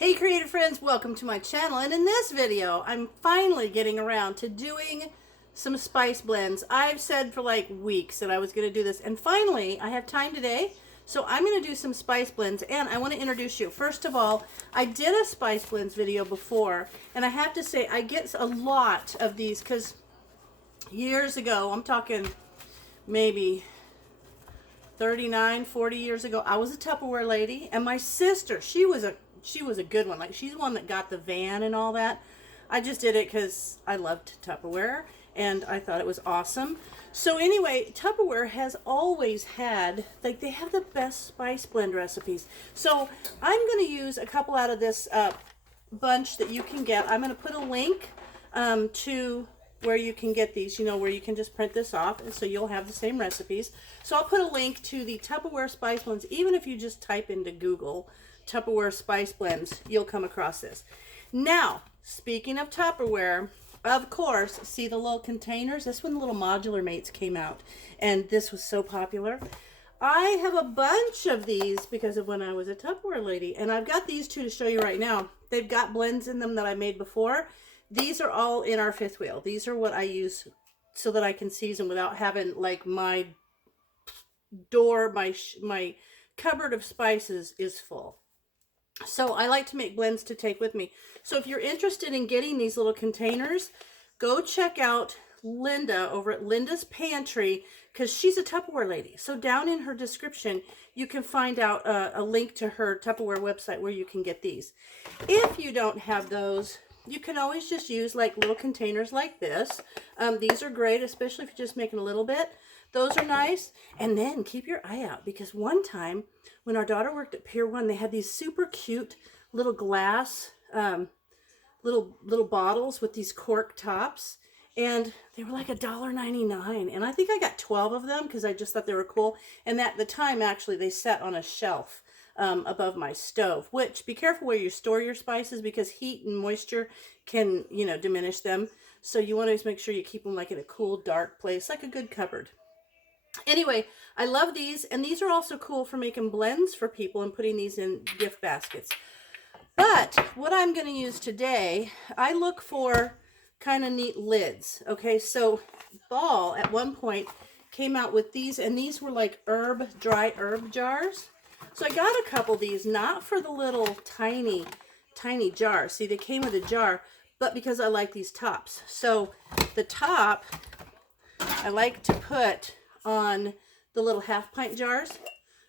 Hey creative friends, welcome to my channel, and in this video I'm finally getting around to doing some spice blends. I've said for like weeks that I was going to do this, and finally I have time today, so I'm going to do some spice blends. And I want to introduce you. First of all, I did a spice blends video before, and I have to say I get a lot of these because years ago, I'm talking maybe 39, 40 years ago, I was a Tupperware lady, and my sister, she was a good one. Like, she's the one that got the van and all that. I just did it because I loved Tupperware and I thought it was awesome. So anyway, Tupperware has always had, like, they have the best spice blend recipes. So I'm going to use a couple out of this bunch that you can get. I'm going to put a link to where you can get these, where you can just print this off, and so you'll have the same recipes. So I'll put a link to the Tupperware spice blends. Even if you just type into Google Tupperware spice blends, you'll come across this. Now, speaking of Tupperware, of course, see the little containers? This when the little modular mates came out, and this was so popular. I have a bunch of these because of when I was a Tupperware lady, and I've got these two to show you right now. They've got blends in them that I made before. These are all in our fifth wheel. These are what I use so that I can season without having, like, my door, my cupboard of spices is full. So I like to make blends to take with me. So if you're interested in getting these little containers, go check out Linda over at Linda's Pantry, because she's a Tupperware lady. So down in her description, you can find out a link to her Tupperware website where you can get these. If you don't have those, you can always just use like little containers like this. These are great, especially if you're just making a little bit. Those are nice. And then keep your eye out, because one time when our daughter worked at Pier 1, they had these super cute little glass little bottles with these cork tops, and they were like $1.99, and I think I got 12 of them because I just thought they were cool. And at the time, actually, they sat on a shelf above my stove, which, be careful where you store your spices, because heat and moisture can, diminish them. So you want to make sure you keep them like in a cool, dark place, like a good cupboard. Anyway, I love these, and these are also cool for making blends for people and putting these in gift baskets. But what I'm going to use today, I look for kind of neat lids. Okay, so Ball at one point came out with these, and these were like dry herb jars. So I got a couple of these, not for the little tiny jars. See, they came with a jar, but because I like these tops. So the top, I like to put on the little half-pint jars.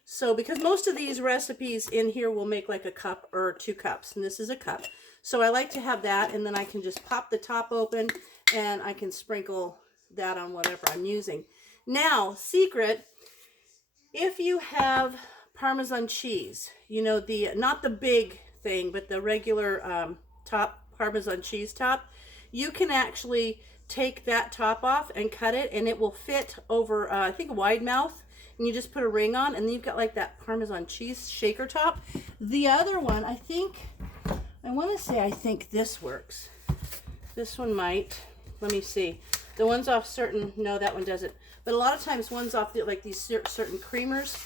So because most of these recipes in here will make like a cup or 2 cups, and this is a cup. So I like to have that, and then I can just pop the top open and I can sprinkle that on whatever I'm using. Now, secret, if you have Parmesan cheese, not the big thing, but the regular top Parmesan cheese top, you can actually take that top off and cut it, and it will fit over, I think, a wide mouth, and you just put a ring on, and then you've got like that Parmesan cheese shaker top. The other one, I think this works. This one might. Let me see. The one's off certain, no, that one doesn't. But a lot of times one's off like these certain creamers.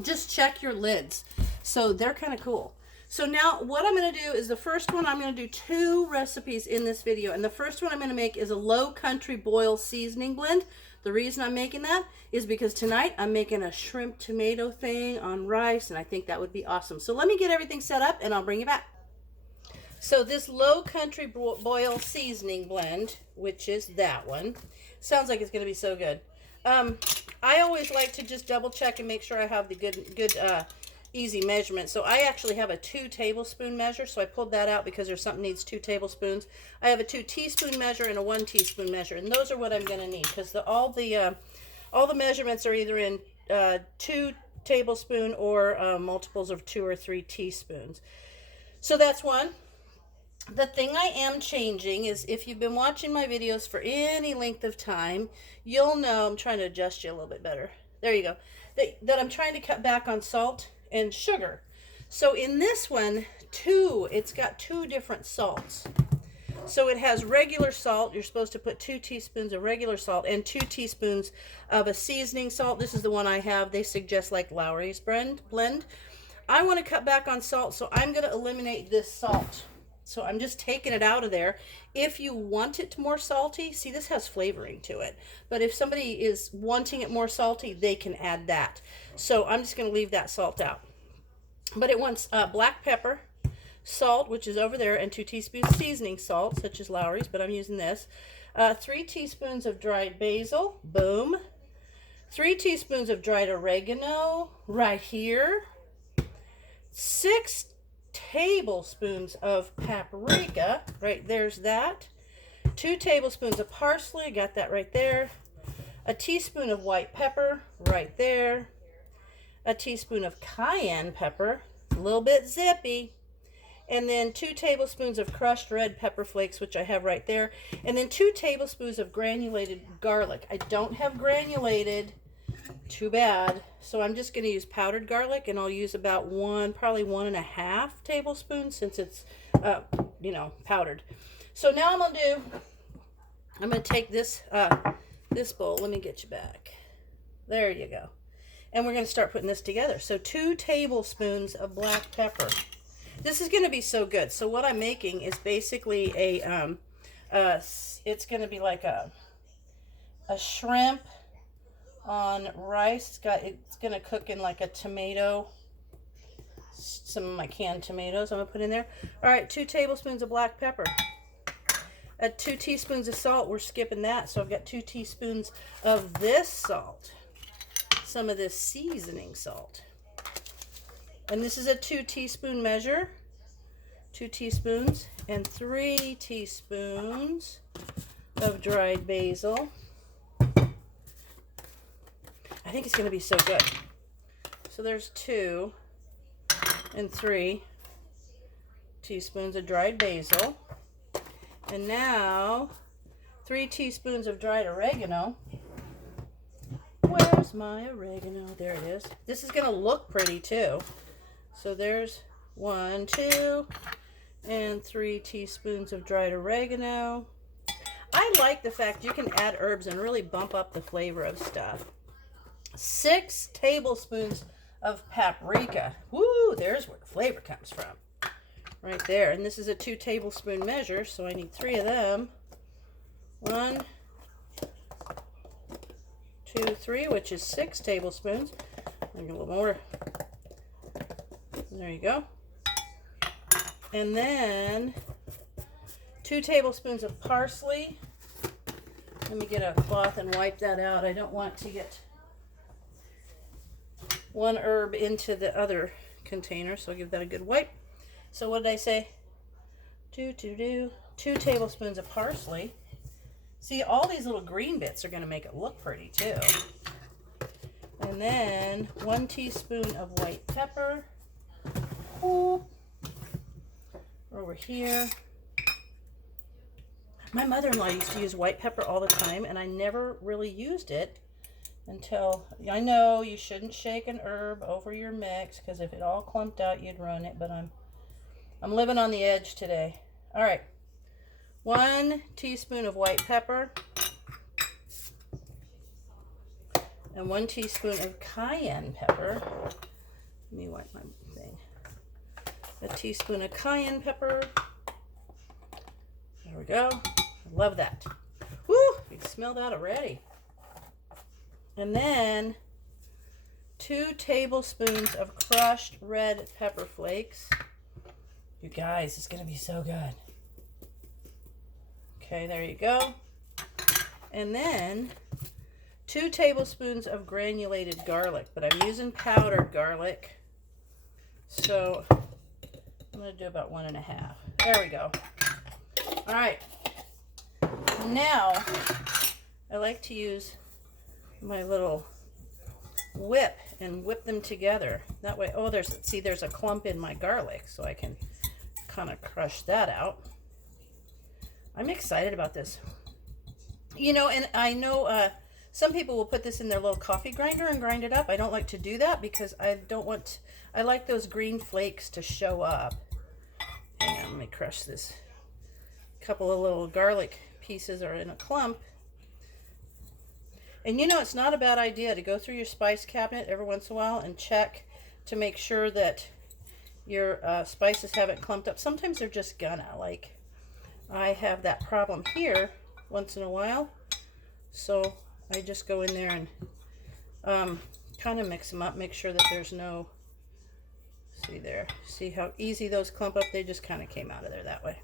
Just check your lids. So they're kind of cool. So now what I'm going to do is, the first one, I'm going to do 2 recipes in this video. And the first one I'm going to make is a low country boil seasoning blend. The reason I'm making that is because tonight I'm making a shrimp tomato thing on rice, and I think that would be awesome. So let me get everything set up and I'll bring you back. So this low country boil seasoning blend, which is that one, sounds like it's going to be so good. I always like to just double check and make sure I have the good easy measurement. So I actually have a 2 tablespoon measure, so I pulled that out because there's something needs 2 tablespoons. I have a 2 teaspoon measure and a 1 teaspoon measure, and those are what I'm going to need, because all the measurements are either in 2 tablespoon or multiples of 2 or 3 teaspoons. So that's one. The thing I am changing is, if you've been watching my videos for any length of time, you'll know, I'm trying to adjust you a little bit better. There you go. That I'm trying to cut back on salt and sugar. So in this one, it's got 2 different salts. So it has regular salt. You're supposed to put 2 teaspoons of regular salt and 2 teaspoons of a seasoning salt. This is the one I have. They suggest like Lowry's blend. I want to cut back on salt, so I'm going to eliminate this salt. So I'm just taking it out of there. If you want it more salty, see, this has flavoring to it. But if somebody is wanting it more salty, they can add that. So I'm just going to leave that salt out. But it wants black pepper, salt, which is over there, and 2 teaspoons seasoning salt, such as Lowry's, but I'm using this. 3 teaspoons of dried basil, boom. 3 teaspoons of dried oregano, right here. 6 tablespoons of paprika, right there's that. 2 tablespoons of parsley, got that right there. A teaspoon of white pepper, right there. A teaspoon of cayenne pepper, a little bit zippy. And then 2 tablespoons of crushed red pepper flakes, which I have right there. And then 2 tablespoons of granulated garlic. I don't have granulated, too bad. So I'm just going to use powdered garlic, and I'll use about probably 1.5 tablespoons since it's, powdered. So now I'm going to take this, this bowl. Let me get you back. There you go. And we're going to start putting this together. So 2 tablespoons of black pepper. This is going to be so good. So what I'm making is basically it's going to be like a shrimp on rice. It's going to cook in like a tomato, some of my canned tomatoes I'm going to put in there. All right, 2 tablespoons of black pepper. 2 teaspoons of salt. We're skipping that. So I've got 2 teaspoons of this salt. Some of this seasoning salt. And this is a 2 teaspoon measure. 2 teaspoons and 3 teaspoons of dried basil. I think it's going to be so good. So there's 2 and 3 teaspoons of dried basil. And now 3 teaspoons of dried oregano. Where's my oregano? There it is. This is going to look pretty too. So there's 1, 2, and 3 teaspoons of dried oregano. I like the fact you can add herbs and really bump up the flavor of stuff. 6 tablespoons of paprika. Woo, there's where the flavor comes from. Right there. And this is a 2 tablespoon measure, so I need 3 of them. 1, 2, 3, which is 6 tablespoons. Maybe a little more. There you go. And then 2 tablespoons of parsley. Let me get a cloth and wipe that out. I don't want to get one herb into the other container, so I'll give that a good wipe. So what did I say? 2 tablespoons of parsley. See, all these little green bits are going to make it look pretty too. And then 1 teaspoon of white pepper. Over here. My mother-in-law used to use white pepper all the time, and I never really used it until, I know you shouldn't shake an herb over your mix, because if it all clumped out, you'd ruin it, but I'm living on the edge today. All right. 1 teaspoon of white pepper. And 1 teaspoon of cayenne pepper. Let me wipe my thing. A teaspoon of cayenne pepper. There we go. I love that. Woo! You can smell that already. And then 2 tablespoons of crushed red pepper flakes. You guys, it's going to be so good. Okay, there you go. And then 2 tablespoons of granulated garlic, but I'm using powdered garlic. So I'm going to do about 1.5. There we go. All right. Now, I like to use my little whip and whip them together. That way, oh, there's a clump in my garlic, so I can kind of crush that out. I'm excited about this. You know, and I know some people will put this in their little coffee grinder and grind it up. I don't like to do that because I like those green flakes to show up. Hang on, let me crush this. A couple of little garlic pieces are in a clump. And you know, it's not a bad idea to go through your spice cabinet every once in a while and check to make sure that your spices haven't clumped up. Sometimes they're just gonna, like, I have that problem here once in a while. So I just go in there and kind of mix them up, make sure that there's no, see there, see how easy those clump up? They just kind of came out of there that way.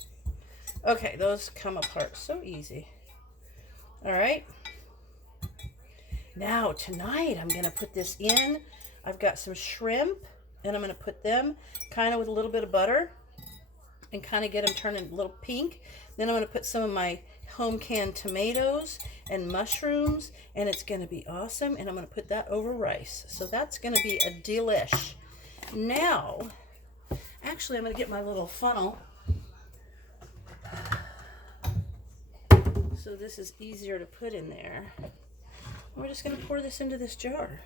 Okay, those come apart so easy. All right. Now tonight I'm going to put this in. I've got some shrimp and I'm going to put them kind of with a little bit of butter and kind of get them turning a little pink. Then I'm going to put some of my home canned tomatoes and mushrooms, and it's going to be awesome. And I'm going to put that over rice. So that's going to be a delish. Now, actually, I'm going to get my little funnel. So this is easier to put in there. We're just going to pour this into this jar.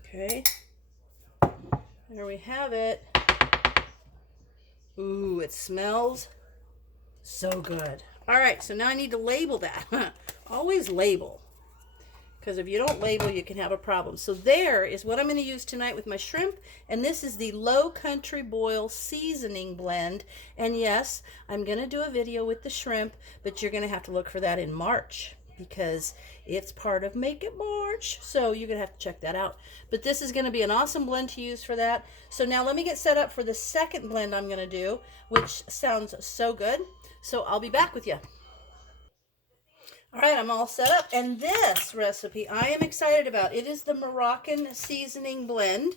Okay. There we have it. Ooh, it smells so good. All right, so now I need to label that. Always label. Because if you don't label, you can have a problem. So there is what I'm going to use tonight with my shrimp. And this is the Low Country Boil Seasoning Blend. And yes, I'm going to do a video with the shrimp, but you're going to have to look for that in March because it's part of Make It March. So you're going to have to check that out. But this is going to be an awesome blend to use for that. So now let me get set up for the second blend I'm going to do, which sounds so good. So I'll be back with you. All right, I'm all set up, and this recipe I am excited about. It is the Moroccan seasoning blend,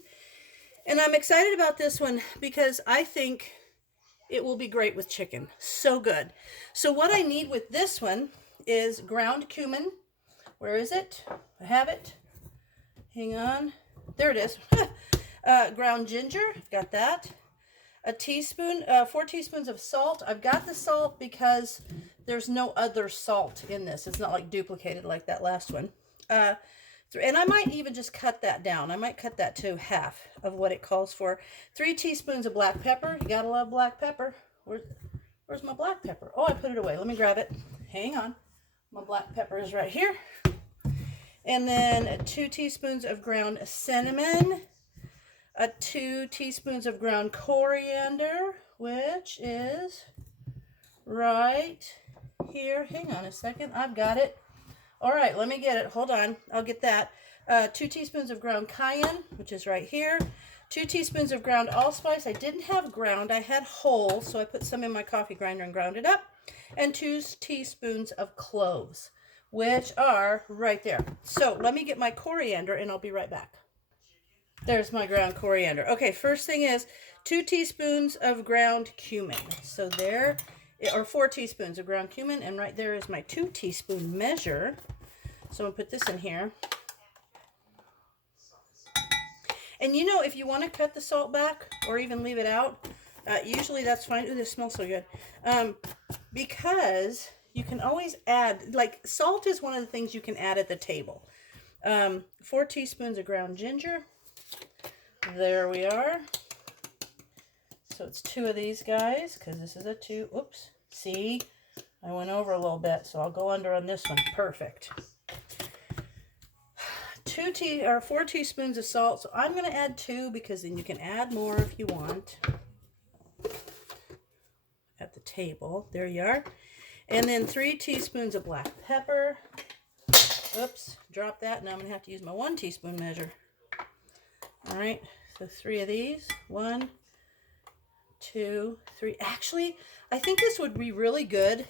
and I'm excited about this one because I think it will be great with chicken. So good. So what I need with this one is ground cumin. Where is it? I have it. Hang on. There it is. Ground ginger. I've got that. A teaspoon, 4 teaspoons of salt. I've got the salt because there's no other salt in this. It's not like duplicated like that last one. And I might even just cut that down. I might cut that to half of what it calls for. 3 teaspoons of black pepper. You gotta love black pepper. Where's my black pepper? Oh, I put it away. Let me grab it. Hang on. My black pepper is right here. And then 2 teaspoons of ground cinnamon. 2 teaspoons of ground coriander, which is right here. Hang on a second. I've got it. All right, let me get it. Hold on. I'll get that. 2 teaspoons of ground cayenne, which is right here. 2 teaspoons of ground allspice. I didn't have ground. I had whole, so I put some in my coffee grinder and ground it up. And 2 teaspoons of cloves, which are right there. So let me get my coriander, and I'll be right back. There's my ground coriander. Okay, first thing is 2 teaspoons of ground cumin. So there, or 4 teaspoons of ground cumin, and right there is my 2 teaspoon measure. So I'm going to put this in here. And you know, if you want to cut the salt back or even leave it out, usually that's fine. Ooh, this smells so good. Because you can always add, like salt is one of the things you can add at the table. 4 teaspoons of ground ginger. There we are. So it's 2 of these guys because this is a 2. Oops. See, I went over a little bit, so I'll go under on this one. Perfect. 4 teaspoons of salt. So I'm going to add 2 because then you can add more if you want at the table. There you are. And then 3 teaspoons of black pepper. Oops, drop that. Now I'm going to have to use my 1 teaspoon measure. All right, so 3 of these. 1, 2, 3. Actually, I think this would be really good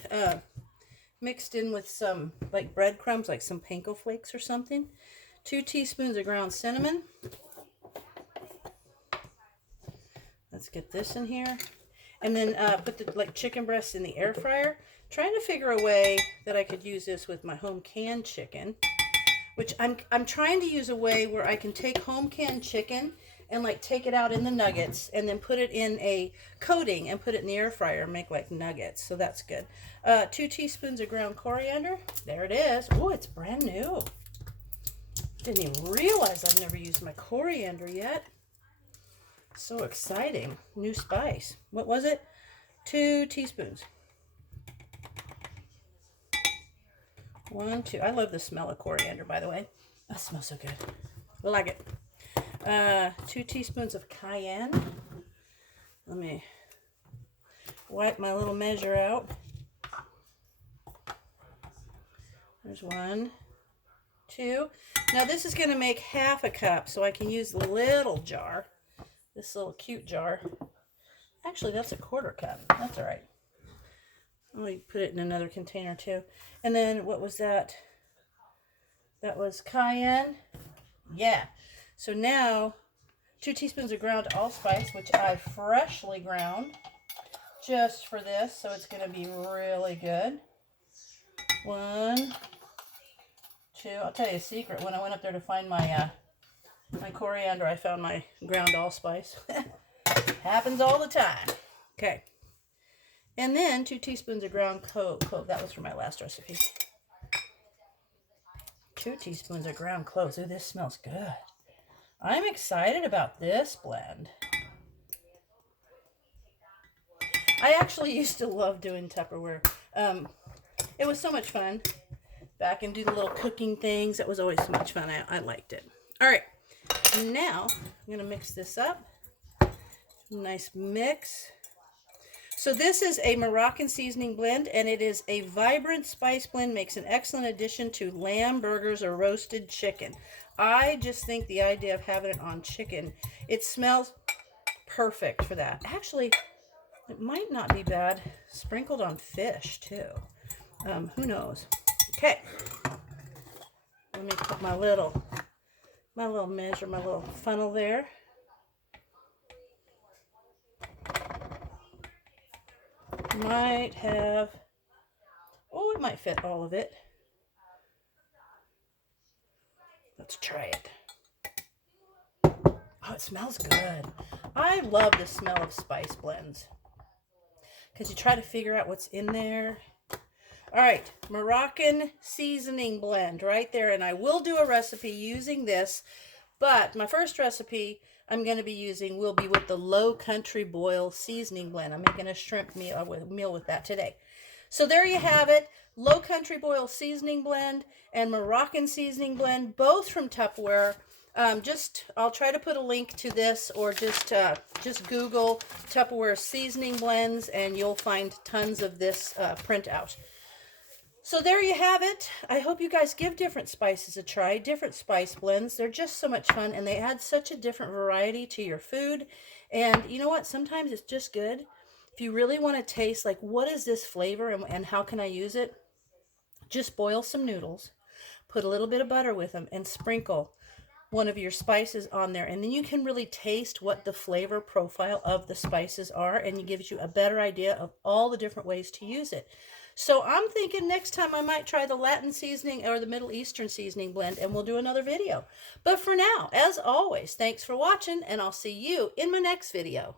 mixed in with some like breadcrumbs, like some panko flakes or something. 2 teaspoons of ground cinnamon. Let's get this in here. And then put the like chicken breasts in the air fryer. Trying to figure a way that I could use this with my home canned chicken. Which I'm trying to use a way where I can take home canned chicken and like take it out in the nuggets and then put it in a coating and put it in the air fryer and make like nuggets. So that's good. 2 teaspoons of ground coriander. There it is. Oh, it's brand new. Didn't even realize I've never used my coriander yet. So exciting. New spice. What was it? 2 teaspoons. 1, 2. I love the smell of coriander, by the way. That smells so good. I like it. 2 teaspoons of cayenne. Let me wipe my little measure out. There's 1, 2. Now this is going to make half a cup, so I can use the little jar. This little cute jar. Actually, that's a 1/4 cup. That's all right. Let me put it in another container too. And then what was that? That was cayenne. Yeah. So now 2 teaspoons of ground allspice, which I freshly ground just for this, so it's going to be really good. 1, 2. I'll tell you a secret. When I went up there to find my my coriander, I found my ground allspice. Happens all the time. Okay. And then 2 teaspoons of ground clove. That was for my last recipe. 2 teaspoons of ground cloves. Ooh, this smells good. I'm excited about this blend. I actually used to love doing Tupperware. It was so much fun. Back and do the little cooking things. It was always so much fun. I liked it. All right. Now, I'm going to mix this up. Nice mix. So this is a Moroccan seasoning blend, and it is a vibrant spice blend. Makes an excellent addition to lamb burgers or roasted chicken. I just think the idea of having it on chicken, it smells perfect for that. Actually, it might not be bad sprinkled on fish too. Who knows? Okay. Let me put my little measure, my little funnel there. Might have, oh, it might fit all of it. Let's try it. Oh, it smells good. I love the smell of spice blends because you try to figure out what's in there. All right, Moroccan seasoning blend right there, and I will do a recipe using this, but my first recipe I'm going to be using will be with the Low Country Boil seasoning blend. I'm making a shrimp meal with that today. So there you have it. Low Country Boil seasoning blend and Moroccan seasoning blend, both from Tupperware. I'll try to put a link to this, or just Google Tupperware seasoning blends and you'll find tons of this printout. So there you have it. I hope you guys give different spices a try, different spice blends. They're just so much fun, and they add such a different variety to your food. And you know what? Sometimes it's just good. If you really want to taste, like, what is this flavor and how can I use it? Just boil some noodles, put a little bit of butter with them, and sprinkle one of your spices on there. And then you can really taste what the flavor profile of the spices are, and it gives you a better idea of all the different ways to use it. So I'm thinking next time I might try the Latin seasoning or the Middle Eastern seasoning blend, and we'll do another video. But for now, as always, thanks for watching, and I'll see you in my next video.